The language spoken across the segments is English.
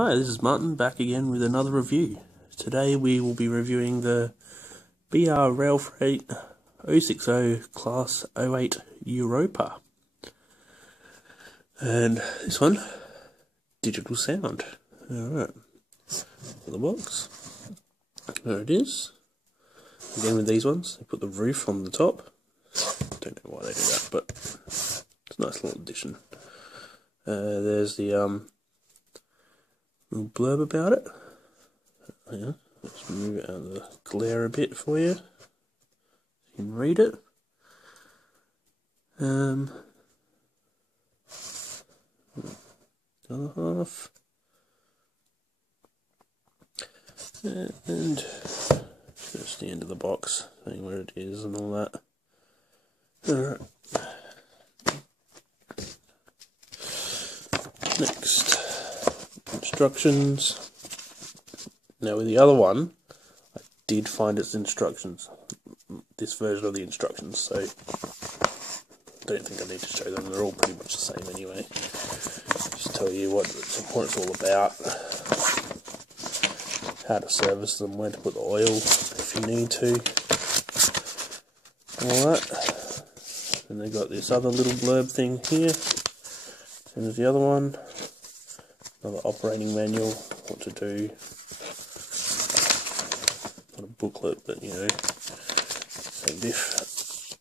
Hi, this is Martin back again with another review. Today we will be reviewing the BR Rail Freight 060 Class 08 Europa. And this one, digital sound. Alright, the box. There it is. Again with these ones, they put the roof on the top. Don't know why they do that, but it's a nice little addition. There's the little blurb about it. Yeah, let's move it out of the glare a bit for you. You can read it. The other half. And just the end of the box, saying where it is and all that. Alright. Next, instructions. Now with the other one, I did find its instructions, this version of the instructions, so I don't think I need to show them, they're all pretty much the same anyway. Just tell you what it's all about, how to service them, where to put the oil if you need to, all that. And they got this other little blurb thing here, and there's the other one, another operating manual, what to do. Not a booklet, but you know, same diff.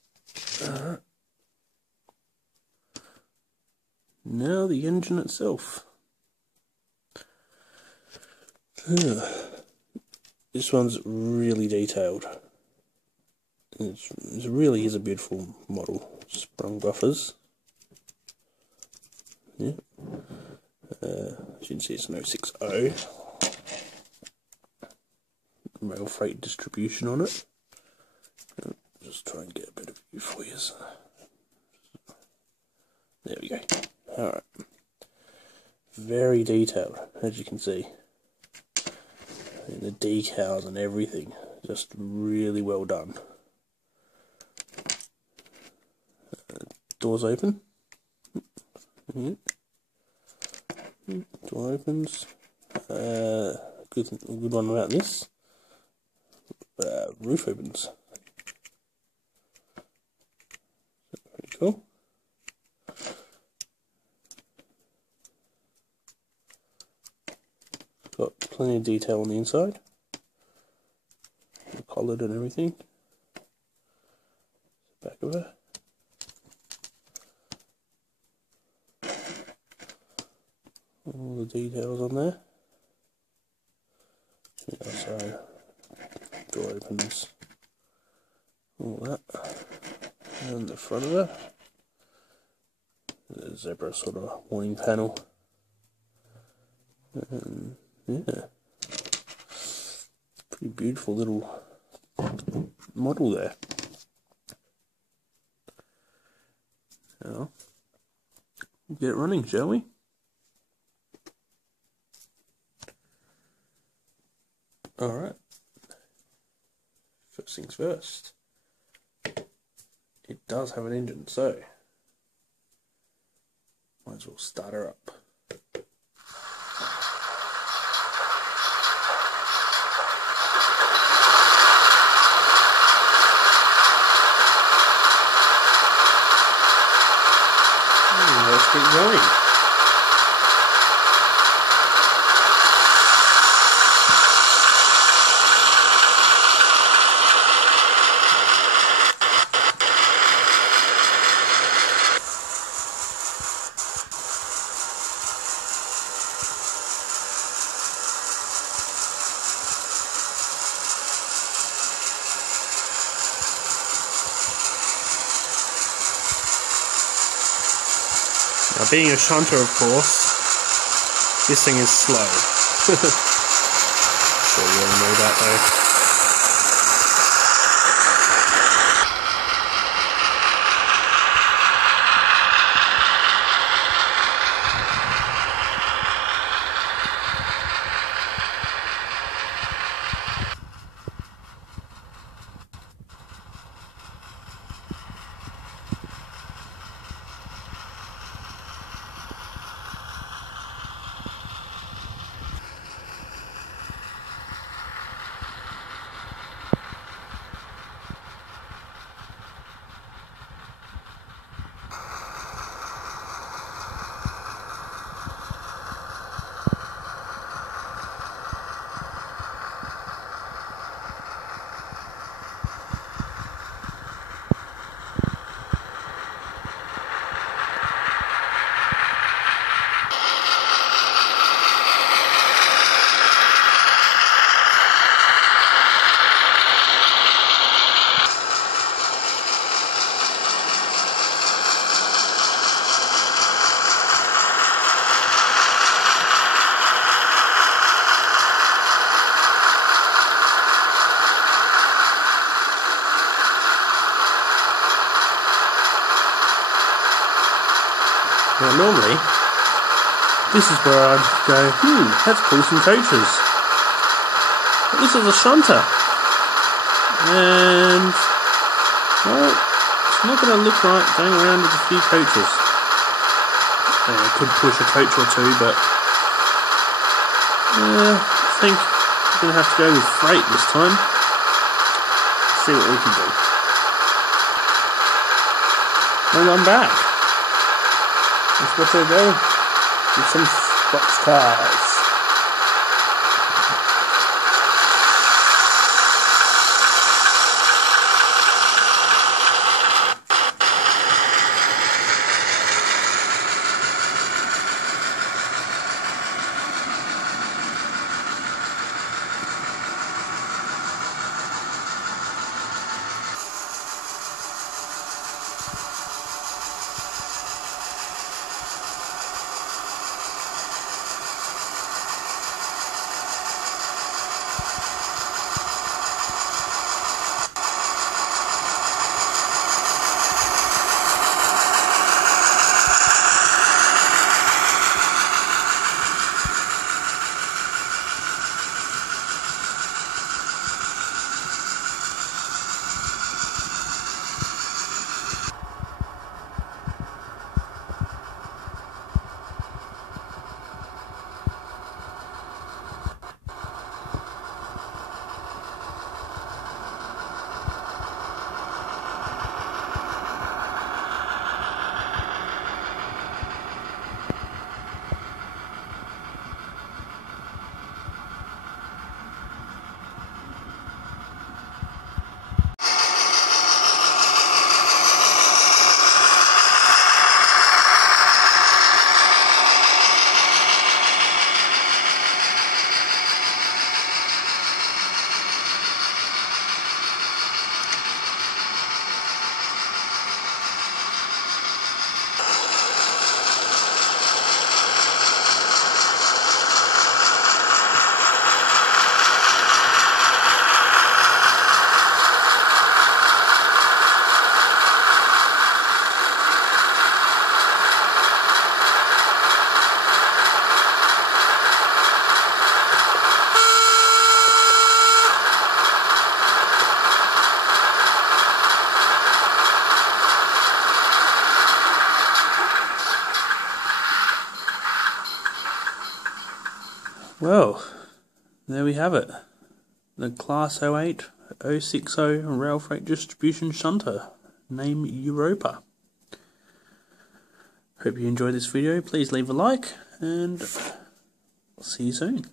Now the engine itself. This one's really detailed. It really is a beautiful model. Sprung buffers. Yeah. As you can see, it's an 060. Rail freight distribution on it. Just try and get a better view for you. There we go. Alright. Very detailed, as you can see. And the decals and everything. Just really well done. Doors open. Door opens. Good one about this. Roof opens. Pretty cool. Got plenty of detail on the inside. Collared and everything. Back of it. All the details on there. Yeah, so door opens, all that, and the front of it, the zebra sort of warning panel, and yeah, pretty beautiful little model there. Now, get it running, shall we? Alright, first things first, it does have an engine, so might as well start her up. Let's get going. Now, being a shunter, of course, this thing is slow. Sure you all know that though. Now normally, this is where I'd go, let's pull some coaches. But this is a shunter. And, well, it's not going to look right going around with a few coaches. I could push a coach or two, but I think we're going to have to go with freight this time. See what we can do. And I'm back. Let's watch her go with some box cars. Well, there we have it. The Class 08 060 rail freight distribution shunter, name Europa. Hope you enjoyed this video. Please leave a like, and I'll see you soon.